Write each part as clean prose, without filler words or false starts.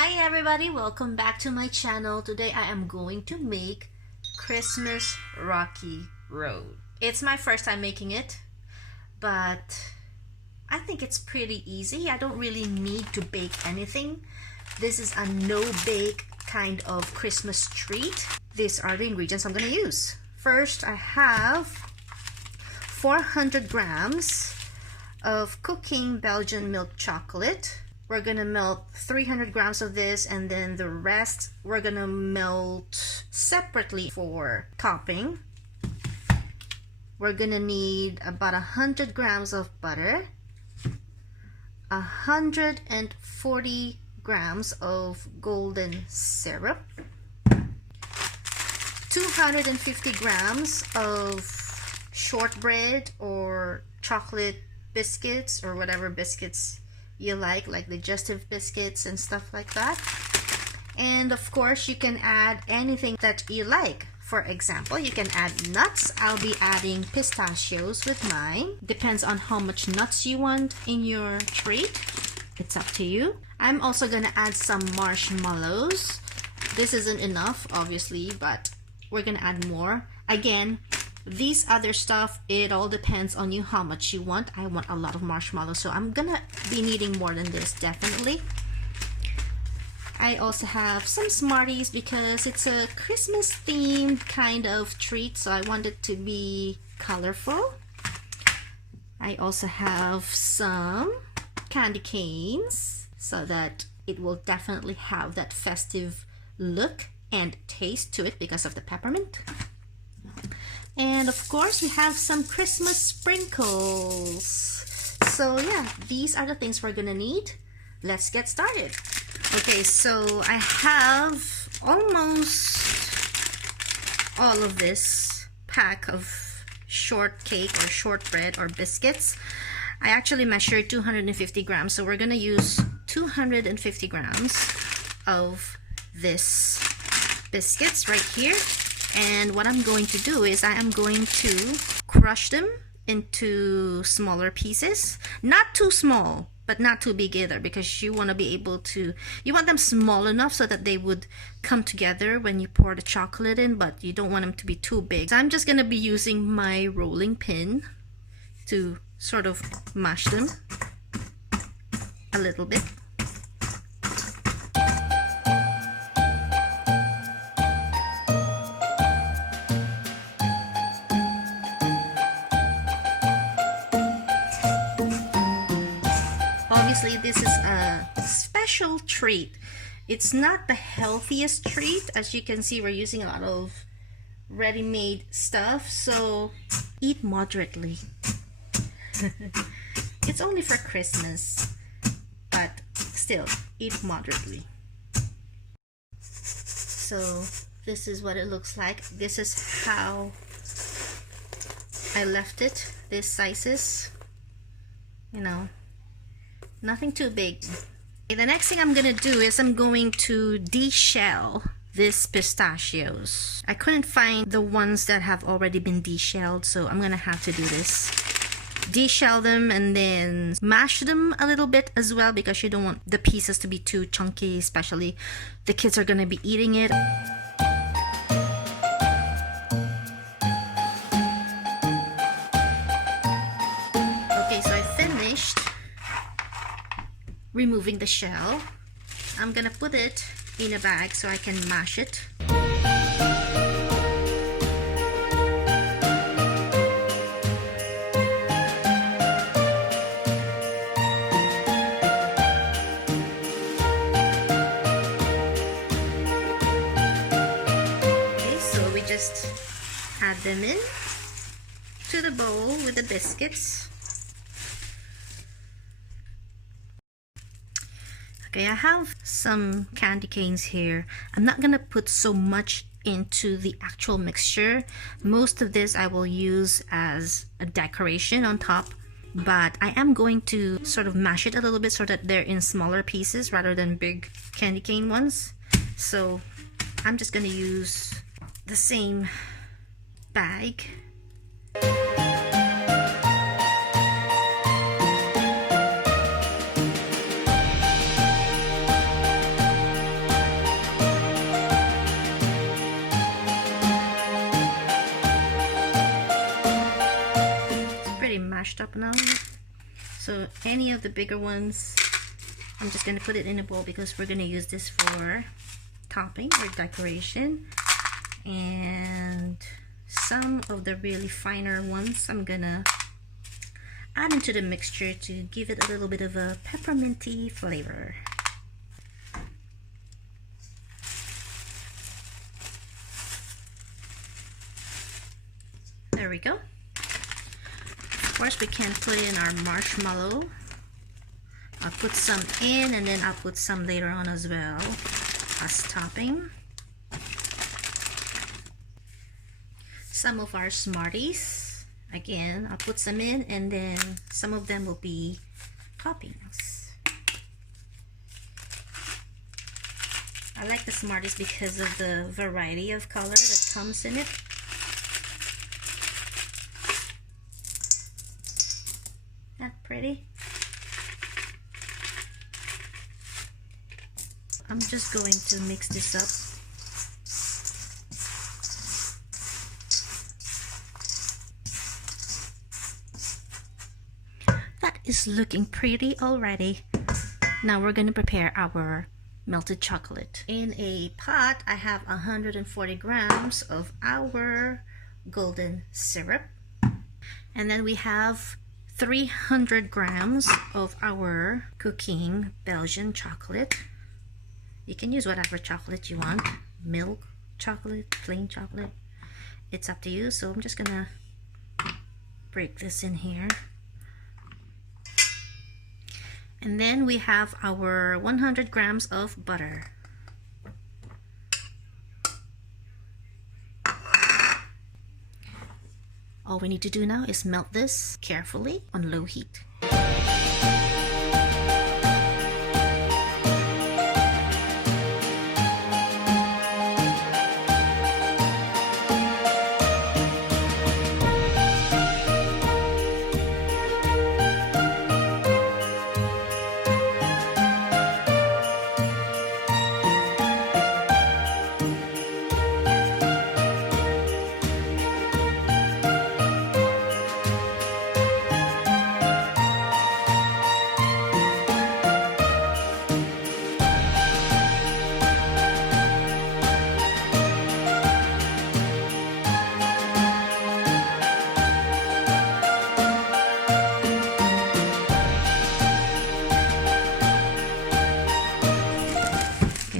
Hi everybody, welcome back to my channel. Today I am going to make Christmas Rocky Road. It's my first time making it, but I think it's pretty easy. I don't really need to bake anything. This is a no-bake kind of Christmas treat. These are the ingredients I'm going to use. First, I have 400 grams of cooking Belgian milk chocolate. We're gonna melt 300 grams of this, and then the rest we're gonna melt separately for topping. We're gonna need about 100 grams of butter, 140 grams of golden syrup, 250 grams of shortbread or chocolate biscuits or whatever biscuits you like digestive biscuits and stuff like that. And of course you can add anything that you like. For example, you can add nuts. I'll be adding pistachios with mine. Depends on how much nuts you want in your treat. It's up to you. I'm also gonna add some marshmallows. This isn't enough obviously, but we're gonna add more. Again, these other stuff, it all depends on you how much you want. I want a lot of marshmallows, so I'm gonna be needing more than this, definitely. I also have some Smarties because it's a Christmas themed kind of treat, so I want it to be colorful. I also have some candy canes so that it will definitely have that festive look and taste to it because of the peppermint. And of course we have some Christmas sprinkles. So yeah, these are the things we're gonna need. Let's get started. Okay, so I have almost all of this pack of shortcake or shortbread or biscuits. I actually measured 250 grams, so we're gonna use 250 grams of this biscuits right here. And what I'm going to do is I am going to crush them into smaller pieces. Not too small, but not too big either, because you want to be able to, you want them small enough so that they would come together when you pour the chocolate in, but you don't want them to be too big. So I'm just going to be using my rolling pin to sort of mash them a little bit. Obviously, this is a special treat. It's not the healthiest treat. As you can see, we're using a lot of ready-made stuff, so eat moderately. It's only for Christmas, but still, eat moderately. So this is what it looks like. This is how I left it. These sizes, you know, nothing too big. Okay, the next thing I'm gonna do is I'm going to de-shell these pistachios. I couldn't find the ones that have already been de-shelled, so I'm gonna have to do this. De-shell them and then mash them a little bit as well, because you don't want the pieces to be too chunky, especially the kids are gonna be eating it. Okay, so I finished removing the shell. I'm gonna put it in a bag so I can mash it. Okay, so we just add them in to the bowl with the biscuits. Okay, I have some candy canes here. I'm not gonna put so much into the actual mixture. Most of this I will use as a decoration on top, but I am going to sort of mash it a little bit so that they're in smaller pieces rather than big candy cane ones. So I'm just gonna use the same bag. crushed up now. So any of the bigger ones, I'm just gonna put it in a bowl because we're gonna use this for topping or decoration. And some of the really finer ones I'm gonna add into the mixture to give it a little bit of a pepperminty flavor. There we go. Of course, we can put in our marshmallow. I'll put some in and then I'll put some later on as well as topping. Some of our Smarties. Again, I'll put some in and then some of them will be toppings. I like the Smarties because of the variety of color that comes in it. That pretty? I'm just going to mix this up. That is looking pretty already. Now we're going to prepare our melted chocolate. In a pot, I have 140 grams of our golden syrup. And then we have 300 grams of our cooking Belgian chocolate. You can use whatever chocolate you want. Milk chocolate, plain chocolate. It's up to you. So I'm just gonna break this in here. And then we have our 100 grams of butter. All we need to do now is melt this carefully on low heat.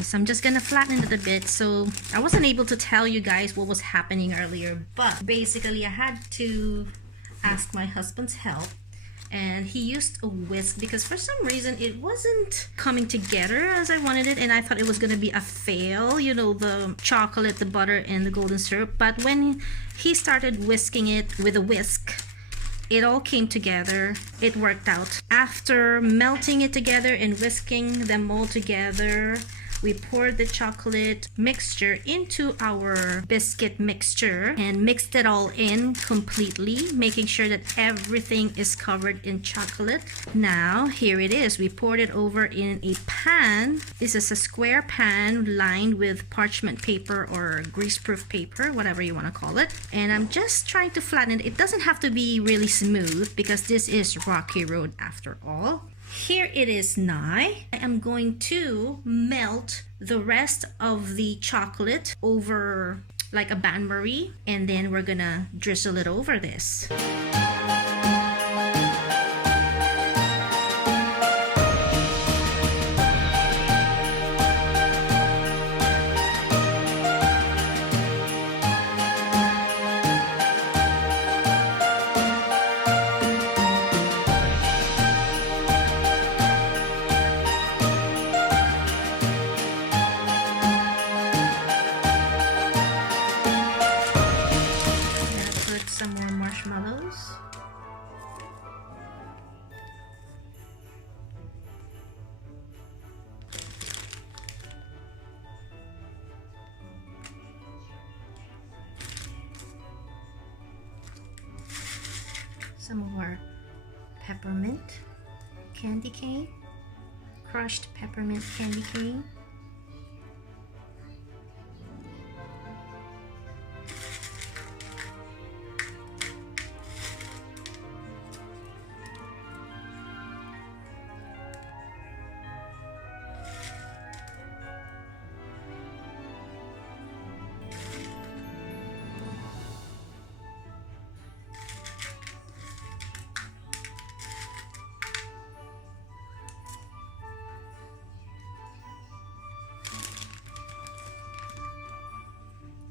So I'm just gonna flatten it a bit. So I wasn't able to tell you guys what was happening earlier, but basically I had to ask my husband's help, and he used a whisk because for some reason it wasn't coming together as I wanted it, and I thought it was gonna be a fail, you know, the chocolate, the butter, and the golden syrup. But when he started whisking it with a whisk, it all came together. It worked out. After melting it together and whisking them all together, we poured the chocolate mixture into our biscuit mixture and mixed it all in completely, making sure that everything is covered in chocolate. Now, here it is. We poured it over in a pan. This is a square pan lined with parchment paper or greaseproof paper, whatever you want to call it. And I'm just trying to flatten it. It doesn't have to be really smooth because this is rocky road after all. Here it is now. I am going to melt the rest of the chocolate over like a bain-marie, and then we're gonna drizzle it over this. Some more marshmallows. Some more peppermint candy cane, crushed peppermint candy cane.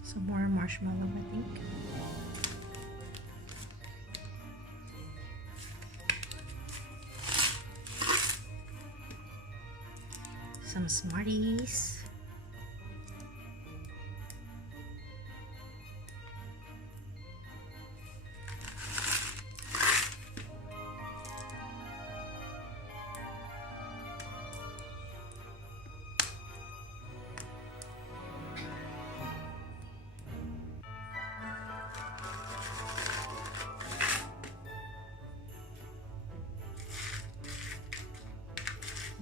Some more marshmallow, I think. Some Smarties.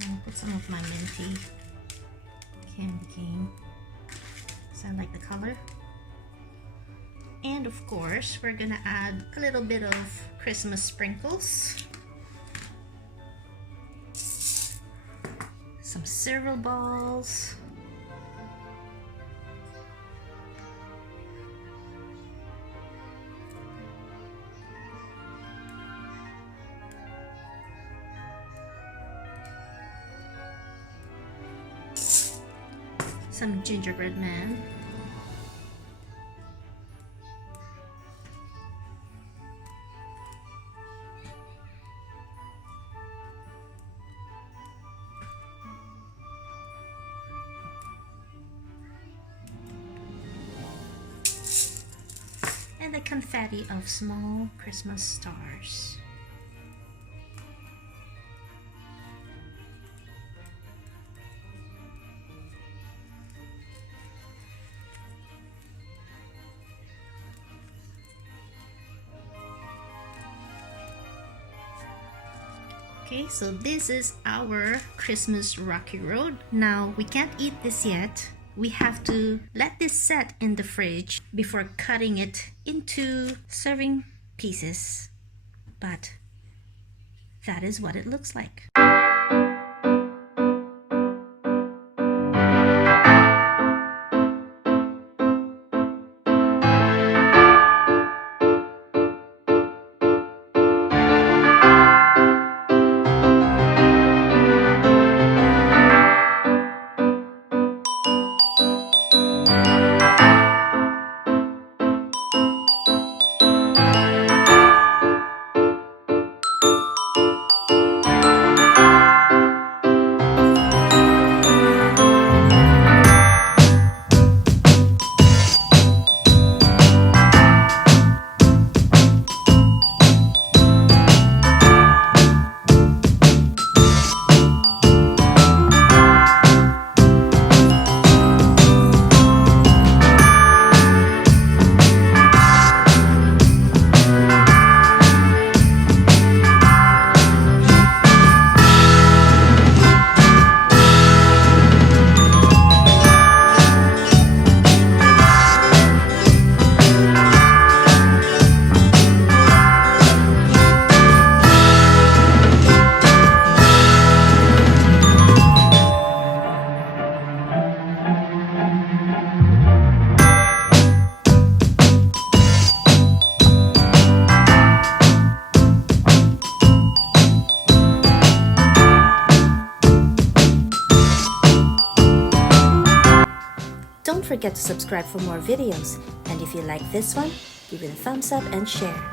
I'll put some of my minty candy cane because I like the color. And of course, we're gonna add a little bit of Christmas sprinkles. Some cereal balls. Some gingerbread man. And the confetti of small Christmas stars. Okay, so this is our Christmas Rocky Road. Now, we can't eat this yet. We have to let this set in the fridge before cutting it into serving pieces. But that is what it looks like. Don't forget to subscribe for more videos, and if you like this one, give it a thumbs up and share.